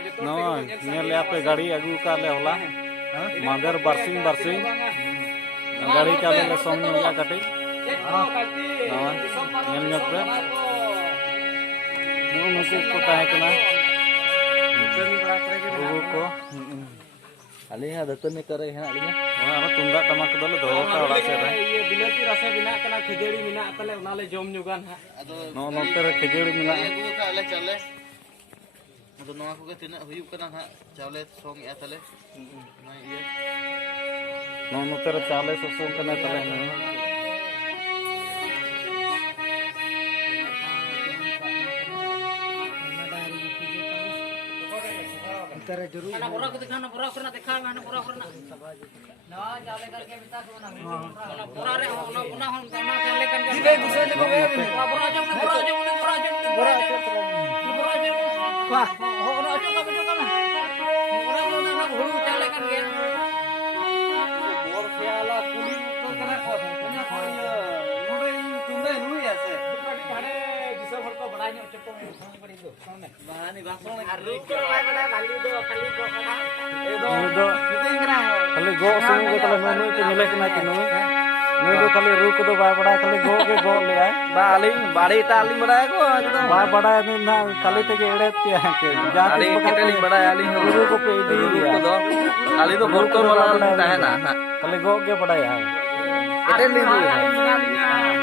ले पे गाड़ी अगू का ले होला मादर बरसिंग गाड़ी चाले ले सोम नुया कटे पे नुकु को ताहे कना को अली हाँ दतनी करे है अली और तुंदा टमाक दले दो का ओड़ा से रे ये बिलाती रसे बिना कना खिजड़ी मिना तले उनाले जम जुगान हा नो नोते रे खिजड़ी मिला को का ले चले तो नवा को तिना हुयु कना हा चावले सोंग या तले ना ये नो नोते रे चाले सोसों कना तले न तेरे जरूर ना बोरा को दिखाना बोरा करना दिखा मैंने बोरा करना ना जाले करके बिता को ना बोरा रे ना हम गाना चले कर के दूसरे जगह बोरा जो वाह हो ना जो का जो का बोरा जो ना घोड़ू चले कर के बोर ख्याला पुली को करना को ना को नोडे तुंदे नुई ऐसे खाने जिसे भर को बड़ा नहीं चप्पो में पड़ी दो सामने बानी बासों में रुक कर भाई बड़ा खाली दो कना ए दो कितने करा खाली गो सुन के तले नो के मिले कना कि नो दो खाली रुक दो बा बड़ा खाली गो ले आए बा अली बाड़ी टाली बड़ा को एकदम बा बड़ा ना खाली ते एड़े ते के अली केटली बड़ा अली रुक को पे दी को दो अली तो बोर को वाला है ना खाली गो के बड़ा है केटली